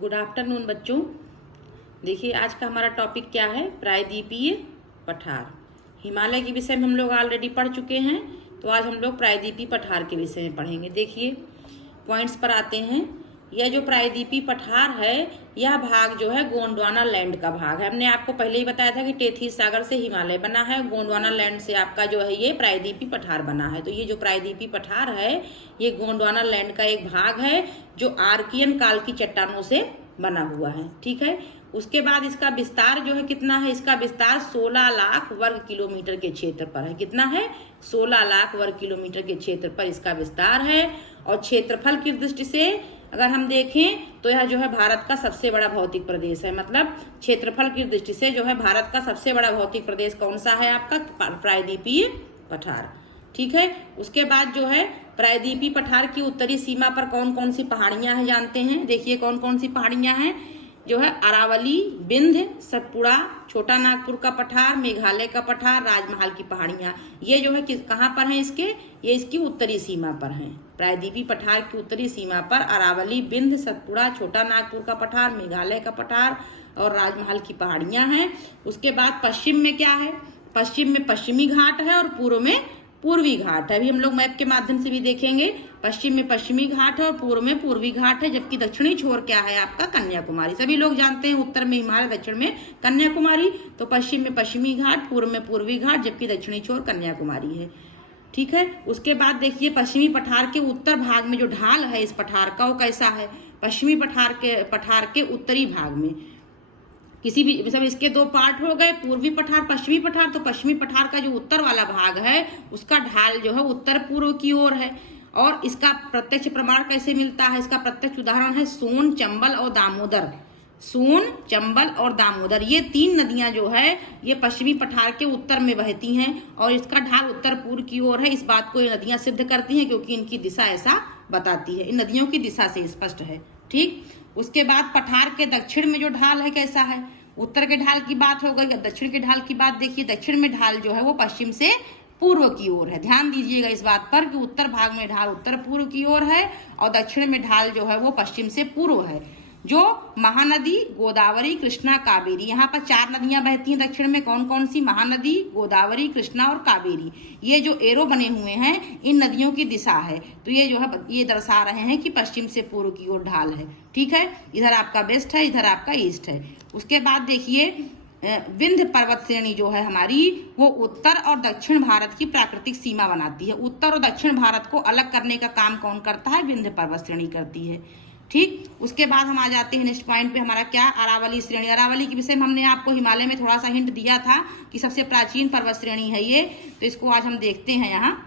Good afternoon बच्चों। देखिए आज का हमारा टॉपिक क्या है, प्रायद्वीपीय पठार। हिमालय के विषय में हम लोग ऑलरेडी पढ़ चुके हैं, तो आज हम लोग प्रायद्वीपीय पठार के विषय में पढ़ेंगे। देखिए पॉइंट्स पर आते हैं। यह जो प्रायद्वीपीय पठार है, यह भाग जो है गोंडवाना लैंड का भाग है। हमने आपको पहले ही बताया था कि टेथीस सागर से हिमालय बना है, गोंडवाना लैंड से आपका जो है ये प्रायद्वीपीय पठार बना है। तो ये जो प्रायद्वीपीय पठार है ये गोंडवाना लैंड का एक भाग है जो आर्कियन काल की चट्टानों से बना हुआ है। ठीक है, उसके बाद इसका विस्तार जो है कितना है, इसका विस्तार 16 लाख वर्ग किलोमीटर के क्षेत्र पर है। कितना है, 16 लाख वर्ग किलोमीटर के क्षेत्र पर इसका विस्तार है। और क्षेत्रफल की दृष्टि से अगर हम देखें तो यह जो है भारत का सबसे बड़ा भौतिक प्रदेश है। मतलब क्षेत्रफल की दृष्टि से जो है भारत का सबसे बड़ा भौतिक प्रदेश कौन सा है, आपका प्रायद्वीपीय पठार। ठीक है, उसके बाद जो है प्रायद्वीपीय पठार की उत्तरी सीमा पर कौन कौन सी पहाड़ियां हैं जानते हैं। देखिए कौन कौन सी पहाड़ियां हैं, जो है अरावली, विंध्य, सतपुड़ा, छोटा नागपुर का पठार, मेघालय का पठार, राजमहल की पहाड़ियां। ये जो है कहाँ पर हैं इसके, ये इसकी उत्तरी सीमा पर हैं। प्रायद्वीपीय पठार की उत्तरी सीमा पर अरावली, विंध्य, सतपुड़ा, छोटा नागपुर का पठार, मेघालय का पठार और राजमहल की पहाड़ियां हैं। उसके बाद पश्चिम में क्या है, पश्चिम में पश्चिमी घाट है और पूर्व में पूर्वी घाट है। अभी हम लोग मैप के माध्यम से भी देखेंगे। पश्चिम में पश्चिमी घाट है और पूर्व में पूर्वी घाट है, जबकि दक्षिणी छोर क्या है आपका, कन्याकुमारी। सभी लोग जानते हैं उत्तर में हिमालय, दक्षिण में कन्याकुमारी। तो पश्चिम में पश्चिमी घाट, पूर्व में पूर्वी घाट, जबकि दक्षिणी छोर कन्याकुमारी है। ठीक है, उसके बाद देखिए पश्चिमी पठार के उत्तर भाग में जो ढाल है इस पठार का वो कैसा है। पश्चिमी पठार के उत्तरी भाग में किसी भी मतलब इसके दो पार्ट हो गए, पूर्वी पठार, पश्चिमी पठार। तो पश्चिमी पठार का जो उत्तर वाला भाग है उसका ढाल जो है उत्तर पूर्व की ओर है। और इसका प्रत्यक्ष प्रमाण कैसे मिलता है, इसका प्रत्यक्ष उदाहरण है सोन, चंबल और दामोदर। सोन, चंबल और दामोदर ये तीन नदियां जो है ये पश्चिमी पठार के उत्तर में बहती हैं और इसका ढाल उत्तर पूर्व की ओर है। इस बात को ये नदियां सिद्ध करती हैं क्योंकि इनकी दिशा ऐसा बताती है, इन नदियों की दिशा से स्पष्ट है। ठीक, उसके बाद पठार के दक्षिण में जो ढाल है कैसा है, उत्तर के ढाल की बात हो गई। अब दक्षिण के ढाल की बात देखिए, दक्षिण में ढाल जो है वो पश्चिम से पूर्व की ओर है। ध्यान दीजिएगा इस बात पर कि उत्तर भाग में ढाल उत्तर पूर्व की ओर है और दक्षिण में ढाल जो है वो पश्चिम से पूर्व है। जो महानदी, गोदावरी, कृष्णा, कावेरी, यहाँ पर 4 नदियां बहती हैं दक्षिण में। कौन कौन सी, महानदी, गोदावरी, कृष्णा और कावेरी। ये जो एरो बने हुए हैं इन नदियों की दिशा है। तो ये जो है ये दर्शा रहे हैं कि पश्चिम से पूर्व की ओर ढाल है। ठीक है, इधर आपका वेस्ट है, इधर आपका ईस्ट है। उसके बाद देखिए विंध्य पर्वत श्रेणी जो है हमारी वो उत्तर और दक्षिण भारत की प्राकृतिक सीमा बनाती है। उत्तर और दक्षिण भारत को अलग करने का काम कौन करता है, विंध्य पर्वत श्रेणी करती है। ठीक, उसके बाद हम आ जाते हैं नेक्स्ट पॉइंट पे हमारा क्या, अरावली श्रेणी। अरावली के विषय में हमने आपको हिमालय में थोड़ा सा हिंट दिया था कि सबसे प्राचीन पर्वत श्रेणी है ये। तो इसको आज हम देखते हैं। यहाँ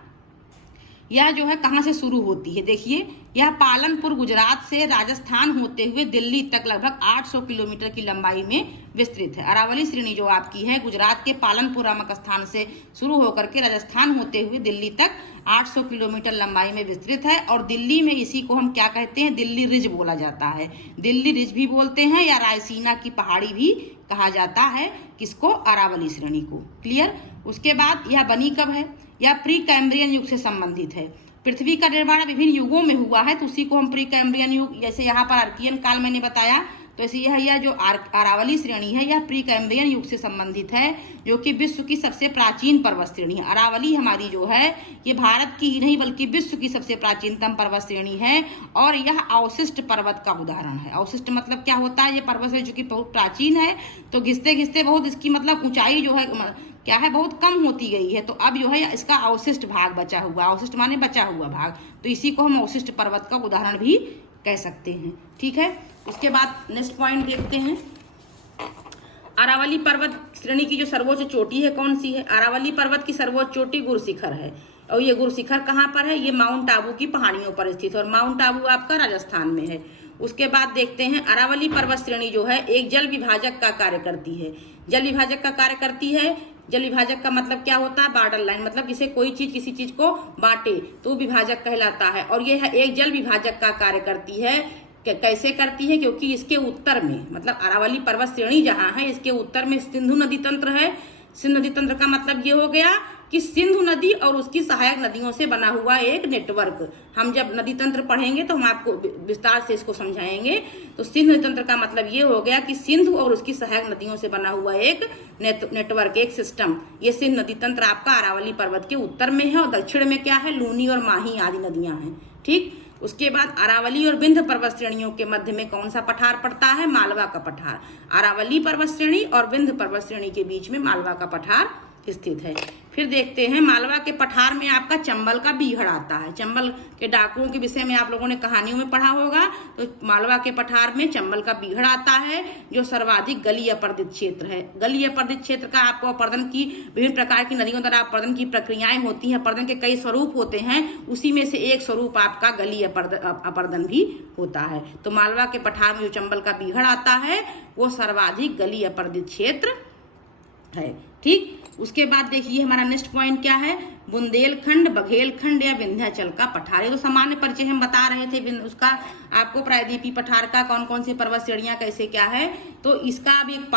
यह जो है कहाँ से शुरू होती है, देखिए यह पालनपुर गुजरात से राजस्थान होते हुए दिल्ली तक लगभग 800 किलोमीटर की लंबाई में विस्तृत है। अरावली श्रेणी जो आपकी है गुजरात के पालनपुर नामक स्थान से शुरू होकर के राजस्थान होते हुए दिल्ली तक 800 किलोमीटर लंबाई में विस्तृत है। और दिल्ली में इसी को हम क्या कहते हैं, दिल्ली रिज बोला जाता है। दिल्ली रिज भी बोलते हैं या रायसीना की पहाड़ी भी कहा जाता है किसको, अरावली श्रेणी को। क्लियर, उसके बाद यह बनी कब है, यह प्री कैम्ब्रियन युग से संबंधित है। पृथ्वी का निर्माण विभिन्न युगों में हुआ है तो उसी को हम प्री कैम्ब्रियन युग, जैसे यहाँ पर आर्कियन काल मैंने बताया, तो ऐसे यह जो अरावली श्रेणी है यह प्री कैम्ब्रियन युग से संबंधित है, जो कि विश्व की सबसे प्राचीन पर्वत श्रेणी है। अरावली हमारी जो है ये भारत की ही नहीं बल्कि विश्व की सबसे प्राचीनतम पर्वत श्रेणी है और यह अवशिष्ट पर्वत का उदाहरण है। अवशिष्ट मतलब क्या होता है, ये पर्वत श्रेणी जो कि बहुत प्राचीन है तो घिसते घिसते बहुत इसकी मतलब ऊंचाई जो है क्या है, बहुत कम होती गई है। तो अब जो है इसका अवशिष्ट भाग बचा हुआ, अवशिष्ट माने बचा हुआ भाग, तो इसी को हम अवशिष्ट पर्वत का उदाहरण भी कह सकते हैं। ठीक है, उसके बाद नेक्स्ट पॉइंट देखते हैं। अरावली पर्वत श्रेणी की जो सर्वोच्च चोटी है कौन सी है, अरावली पर्वत की सर्वोच्च चोटी गुरशिखर है। और ये गुरशिखर कहाँ पर है, ये माउंट आबू की पहाड़ियों पर स्थित है और माउंट आबू आपका राजस्थान में है। उसके बाद देखते हैं अरावली पर्वत श्रेणी जो है एक जल विभाजक का कार्य करती है। जल विभाजक का कार्य करती है, जल विभाजक का मतलब क्या होता है, बॉर्डर लाइन, मतलब किसी कोई चीज किसी चीज को बांटे तो विभाजक कहलाता है। और यह एक जल विभाजक का कार्य करती है। कैसे करती है, क्योंकि इसके उत्तर में मतलब अरावली पर्वत श्रेणी जहाँ है इसके उत्तर में सिंधु नदी तंत्र है। सिंधु नदी तंत्र का मतलब ये हो गया कि सिंधु नदी और उसकी सहायक नदियों से बना हुआ एक नेटवर्क। हम जब नदी तंत्र पढ़ेंगे तो हम आपको विस्तार से इसको समझाएंगे। तो सिंधु नदी तंत्र का मतलब ये हो गया कि सिंधु और उसकी सहायक नदियों से बना हुआ एक नेटवर्क, एक सिस्टम। ये सिंधु नदी तंत्र आपका अरावली पर्वत के उत्तर में है और दक्षिण में क्या है, लूनी और माही आदि नदियां हैं। ठीक, उसके बाद अरावली और विंध्य पर्वत श्रेणियों के मध्य में कौन सा पठार पड़ता है, मालवा का पठार। अरावली पर्वत श्रेणी और विंध्य पर्वत श्रेणी के बीच में मालवा का पठार स्थित है। फिर देखते हैं मालवा के पठार में आपका चंबल का बीहड़ आता है। चंबल के डाकुओं के विषय में आप लोगों ने कहानियों में पढ़ा होगा। तो मालवा के पठार में चंबल का बीहड़ आता है जो सर्वाधिक गलीय अपर्दित क्षेत्र है। गलीय अपर्दित क्षेत्र का आपको अपर्दन की विभिन्न प्रकार की नदियों द्वारा अपर्दन की प्रक्रियाएं होती हैं। अपर्दन के कई स्वरूप होते हैं, उसी में से एक स्वरूप आपका गलीय अपर्दन भी होता है। तो मालवा के पठार में जो चंबल का बीहड़ आता है वो सर्वाधिक गलीय अपर्दित क्षेत्र है। ठीक, उसके बाद देखिए हमारा नेक्स्ट पॉइंट क्या है, बुंदेलखंड, बघेलखंड या विंध्याचल का पठार। ये तो सामान्य परिचय हम बता रहे थे उसका आपको, प्रायद्वीपीय पठार का कौन कौन सी पर्वत श्रेणियां कैसे क्या है। तो इसका अब एक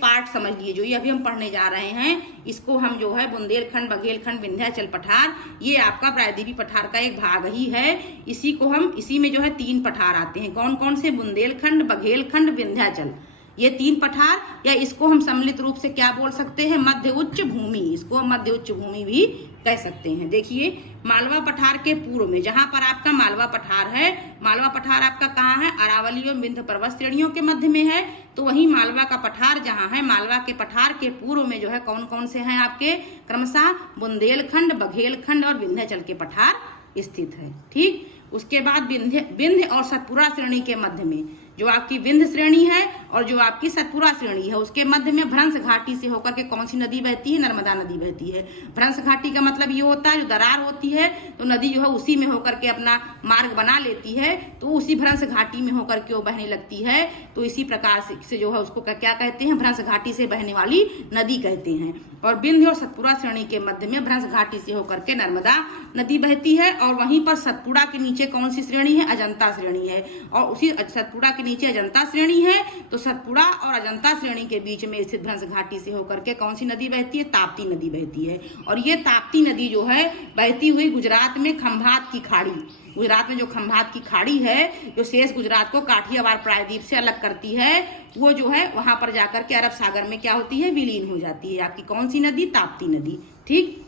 पार्ट समझ लिए, जो ये अभी हम पढ़ने जा रहे हैं इसको हम जो है बुंदेलखंड, बघेलखंड, विंध्याचल पठार, ये आपका प्रायद्वीपीय पठार का एक भाग ही है। इसी में जो है 3 पठार आते हैं। कौन कौन से, बुंदेलखंड, बघेलखंड, विंध्याचल, ये 3 पठार, या इसको हम सम्मिलित रूप से क्या बोल सकते हैं, मध्य उच्च भूमि। इसको हम मध्य उच्च भूमि भी कह सकते हैं। देखिए मालवा पठार के पूर्व में जहां पर आपका मालवा पठार है, मालवा पठार आपका कहाँ है, अरावली और विंध्य पर्वत श्रेणियों के मध्य में है। तो वहीं मालवा का पठार जहां है, मालवा के पठार के पूर्व में जो है कौन कौन से हैं आपके, क्रमशः बुंदेलखंड, बघेलखंड और विंध्याचल के पठार स्थित है। ठीक, उसके बाद विंध्य और सतपुरा श्रेणी के मध्य में जो आपकी विंध्य श्रेणी है और जो आपकी सतपुरा श्रेणी है, उसके मध्य में भ्रंश घाटी से होकर के कौन सी नदी बहती है, नर्मदा नदी बहती है। भ्रंश घाटी का मतलब ये होता है जो दरार होती है तो नदी जो है उसी में होकर के अपना मार्ग बना लेती है, तो उसी भ्रंश घाटी में होकर के वो बहने लगती है। तो इसी प्रकार से जो है उसको क्या कहते हैं, भ्रंश घाटी से बहने वाली नदी कहते हैं। और विंध्य और सतपुरा श्रेणी के मध्य में भ्रंश घाटी से होकर के नर्मदा नदी बहती है। और वहीं पर सतपुड़ा के नीचे कौन सी श्रेणी है, अजंता श्रेणी है। और उसी सतपुड़ा के नीचे अजंता श्रेणी है। तो सतपुड़ा और अजंता श्रेणी के बीच में स्थित भ्रंश घाटी से होकर के कौन सी नदी बहती है, ताप्ती नदी बहती है। और ये ताप्ती नदी जो है बहती हुई गुजरात में खंभात की खाड़ी, गुजरात में जो खंभात की खाड़ी है जो शेष गुजरात को काठियावाड़ प्रायद्वीप से अलग करती है, वो जो है वहां पर जाकर के अरब सागर में क्या होती है, विलीन हो जाती है आपकी कौन सी नदी, ताप्ती नदी। ठीक,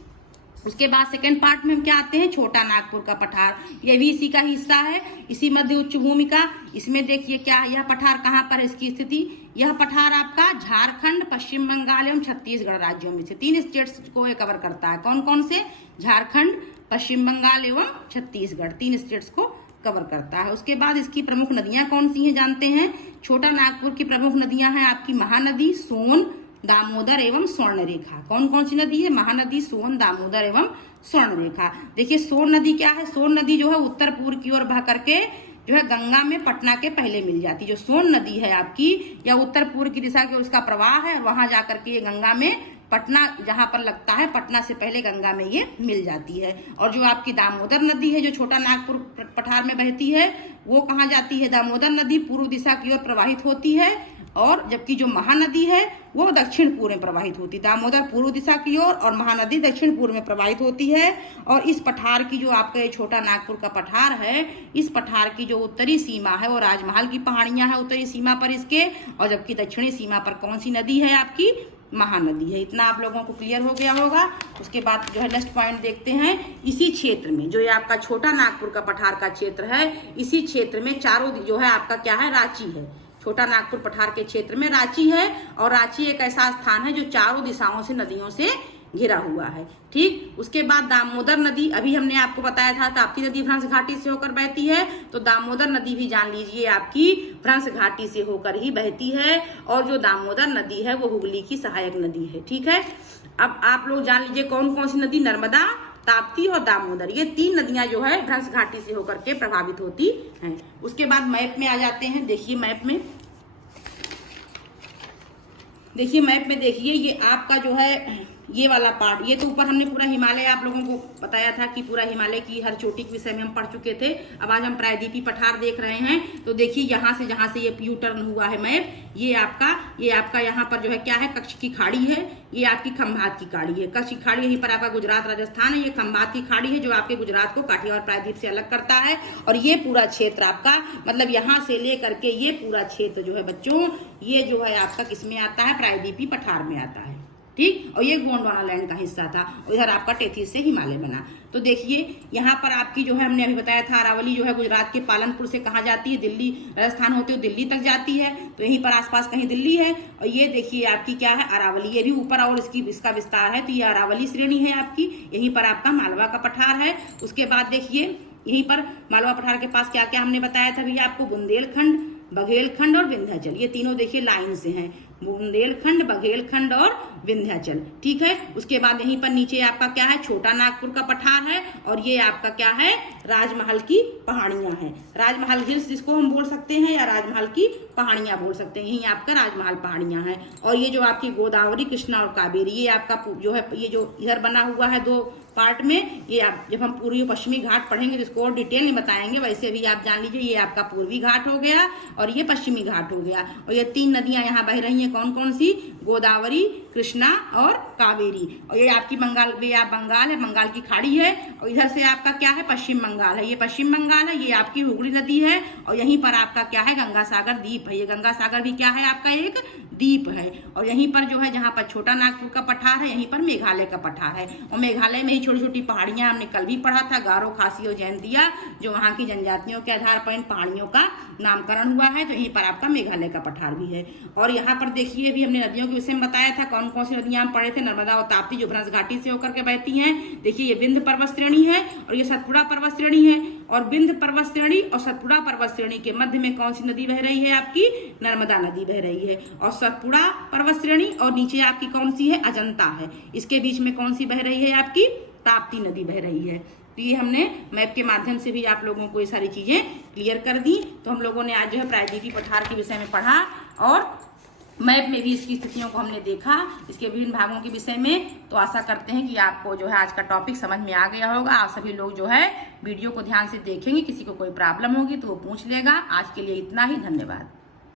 उसके बाद सेकंड पार्ट में हम क्या आते हैं, छोटा नागपुर का पठार, यह भी इसी का हिस्सा है, इसी मध्य उच्च भूमि का। इसमें देखिए क्या, यह पठार कहाँ पर है इसकी स्थिति, यह पठार आपका झारखंड, पश्चिम बंगाल एवं छत्तीसगढ़ राज्यों में से 3 स्टेट्स को कवर करता है। कौन कौन से, झारखंड, पश्चिम बंगाल एवं छत्तीसगढ़, 3 स्टेट्स को कवर करता है। उसके बाद इसकी प्रमुख नदियां कौन सी हैं जानते हैं। छोटा नागपुर की प्रमुख नदियां हैं आपकी महानदी, सोन, दामोदर एवं स्वर्णरेखा। कौन कौन सी नदी है, महानदी, सोन, दामोदर एवं स्वर्णरेखा। देखिए सोन नदी क्या है, सोन नदी जो है उत्तर पूर्व की ओर बह करके जो है गंगा में पटना के पहले मिल जाती है। जो सोन नदी है आपकी या उत्तर पूर्व की दिशा के उसका प्रवाह है, वहां जाकर के ये गंगा में पटना जहां पर लगता है, पटना से पहले गंगा में ये मिल जाती है। और जो आपकी दामोदर नदी है जो छोटा नागपुर पठार में बहती है, वो कहाँ जाती है, दामोदर नदी पूर्व दिशा की ओर प्रवाहित होती है। और जबकि जो महानदी है वो दक्षिण पूर्व में प्रवाहित होती है। दामोदर पूर्व दिशा की ओर और महानदी दक्षिण पूर्व में प्रवाहित होती है। और इस पठार की जो आपका ये छोटा नागपुर का पठार है, इस पठार की जो उत्तरी सीमा है वो राजमहल की पहाड़ियां हैं उत्तरी सीमा पर इसके, और जबकि दक्षिणी सीमा पर कौन सी नदी है आपकी, महानदी है। इतना आप लोगों को क्लियर हो गया होगा। उसके बाद जो है नेक्स्ट पॉइंट देखते हैं, इसी क्षेत्र में जो ये आपका छोटा नागपुर का पठार का क्षेत्र है, इसी क्षेत्र में चारों जो है आपका क्या है, रांची है। छोटा नागपुर पठार के क्षेत्र में रांची है, और रांची एक ऐसा स्थान है जो चारों दिशाओं से नदियों से घिरा हुआ है। ठीक, उसके बाद दामोदर नदी, अभी हमने आपको बताया था ताप्ती नदी भ्रंश घाटी से होकर बहती है, तो दामोदर नदी भी जान लीजिए आपकी भ्रंश घाटी से होकर ही बहती है। और जो दामोदर नदी है वो हुगली की सहायक नदी है। ठीक है, अब आप लोग जान लीजिए कौन कौन सी नदी, नर्मदा, ताप्ती और दामोदर, ये 3 नदियां जो है भ्रंश घाटी से होकर के प्रभावित होती हैं। उसके बाद मैप में आ जाते हैं। देखिए मैप में, देखिए मैप में देखिए ये आपका जो है ये वाला पार्ट, ये तो ऊपर हमने पूरा हिमालय आप लोगों को बताया था कि पूरा हिमालय की हर चोटी के विषय में हम पढ़ चुके थे। अब आज हम प्रायद्वीपीय पठार देख रहे हैं। तो देखिए यहाँ से जहाँ से ये यू टर्न हुआ है मैप, ये आपका यहाँ पर जो है क्या है, कच्छ की खाड़ी है, ये आपकी खंभात की खाड़ी है। कच्छ की खाड़ी यहीं पर आपका गुजरात राजस्थान है, ये खंभात की खाड़ी है जो आपके गुजरात को काठियावाड़ प्रायद्वीप से अलग करता है। और ये पूरा क्षेत्र आपका मतलब यहाँ से लेकर के ये पूरा क्षेत्र जो है बच्चों, ये जो है आपका किसमें आता है, प्रायद्वीपीय पठार में आता है, ठीक। और ये गोंडवाना लैंड का हिस्सा था और इधर आपका टेथीस से हिमालय बना। तो देखिए यहाँ पर आपकी जो है हमने अभी बताया था अरावली जो है गुजरात के पालनपुर से कहाँ जाती है, दिल्ली राजस्थान होते हुए दिल्ली तक जाती है। तो यहीं पर आसपास कहीं दिल्ली है। और ये देखिए आपकी क्या है, अरावली, ये भी ऊपर और इसका विस्तार है। तो ये अरावली श्रेणी है आपकी, यहीं पर आपका मालवा का पठार है। उसके बाद देखिए यहीं पर मालवा पठार के पास क्या क्या हमने बताया था भैया आपको, बुंदेलखंड, बघेलखंड और विंध्याचल, ये तीनों देखिए लाइन से हैं, बुंदेलखंड, बघेलखंड और विंध्याचल, ठीक है। उसके बाद यहीं पर नीचे आपका क्या है, छोटा नागपुर का पठार है। और ये आपका क्या है, राजमहल की पहाड़ियां हैं, राजमहल हिल्स जिसको हम बोल सकते हैं या राजमहल की पहाड़ियां बोल सकते हैं, यही आपका राजमहल पहाड़ियां हैं। और ये जो आपकी गोदावरी, कृष्णा और कावेरी, ये आपका जो है ये जो इधर बना हुआ है दो पार्ट में, ये आप जब हम पूर्वी पश्चिमी घाट पढ़ेंगे तो इसको और डिटेल में बताएंगे। वैसे भी आप जान लीजिए ये आपका पूर्वी घाट हो गया और ये पश्चिमी घाट हो गया। और ये तीन नदियां यहाँ बह रही हैं, कौन कौन सी, गोदावरी, कृष्णा और कावेरी। और ये आपकी बंगाल है, बंगाल की खाड़ी है। और इधर से आपका क्या है, पश्चिम बंगाल है, ये पश्चिम बंगाल है, ये आपकी हुगली नदी है। और यहीं पर आपका क्या है, गंगा सागर द्वीप है, ये गंगा सागर भी क्या है आपका एक द्वीप है। और यहीं पर जो है जहाँ पर छोटा नागपुर का पठार है, यहीं पर मेघालय का पठार है। और मेघालय में ही छोटी छोटी पहाड़ियां हमने कल भी पढ़ा था, गारो, खासी और जयंतिया, जो वहाँ की जनजातियों के आधार पर इन पहाड़ियों का नामकरण हुआ है। तो यहीं पर आपका मेघालय का पठार भी है। और यहाँ पर देखिए भी हमने नदियों के विषय में बताया था, कौन कौन सी नदियां हम पढ़े थे, नर्मदा और ताप्ती जो भ्रंश घाटी से होकर के बहती हैं। देखिए ये विंध्य पर्वत श्रेणी है और ये सतपुड़ा पर्वत श्रेणी है। और विंध्य पर्वत श्रेणी और सतपुड़ा पर्वत श्रेणी के मध्य में कौन सी नदी बह रही है आपकी, नर्मदा नदी बह रही है। और सतपुड़ा पर्वत श्रेणी और नीचे आपकी कौन सी है, अजंता है, इसके बीच में कौन सी बह रही है आपकी, ताप्ती नदी बह रही है। तो ये हमने मैप के माध्यम से भी आप लोगों को ये सारी चीजें क्लियर कर दी। तो हम लोगों ने आज जो है प्रायद्वीपीय पठार के विषय में पढ़ा और मैप में भी इसकी स्थितियों को हमने देखा, इसके विभिन्न भागों के विषय में। तो आशा करते हैं कि आपको जो है आज का टॉपिक समझ में आ गया होगा। आप सभी लोग जो है वीडियो को ध्यान से देखेंगे, किसी को कोई प्रॉब्लम होगी तो वो पूछ लेगा। आज के लिए इतना ही, धन्यवाद।